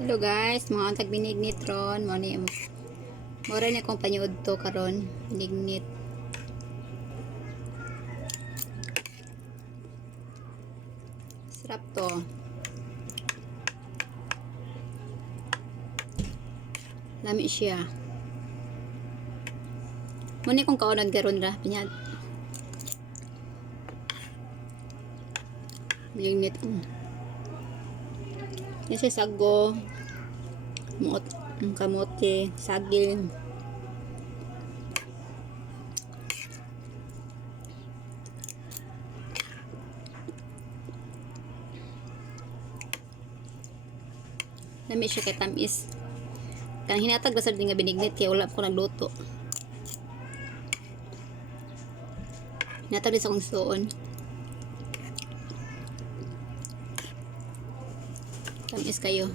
Hello guys, mga tag binignit ron, mo ni mora ni akong panyud to karon, binignit. Sarap to. Lami siya. Mo ni kung kaunag garon ra pinyad. Binignit. Kasi sago, kamote, saging. Lami siya kay tamis. Kanang hinatag basad nga binignit kaya wala ko nagluto. Hinatag din sa kong suon. Tamis kayo.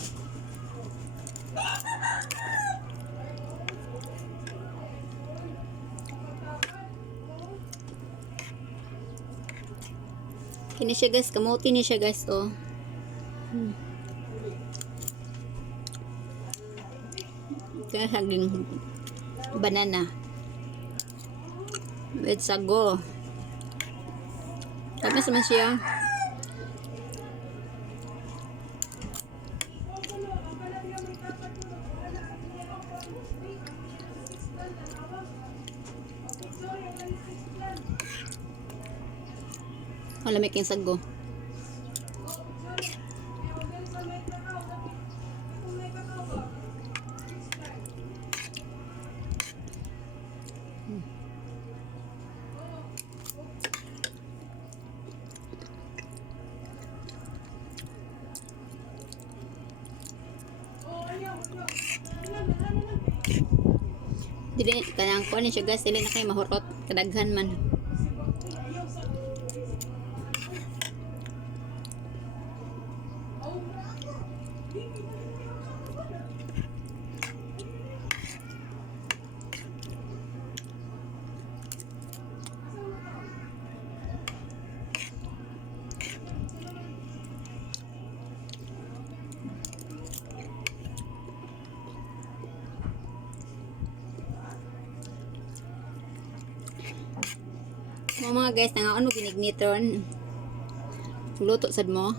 Kini siya guys, kamote ni siya guys oh. Kaya saging banana with sago. Tamis naman siya. Malamig yung sago. Dili kanang kuan ni siya guys, dili na kay mahurot kadaghan man. Mga guys, nangaon mo binignitron. Luto sad mo.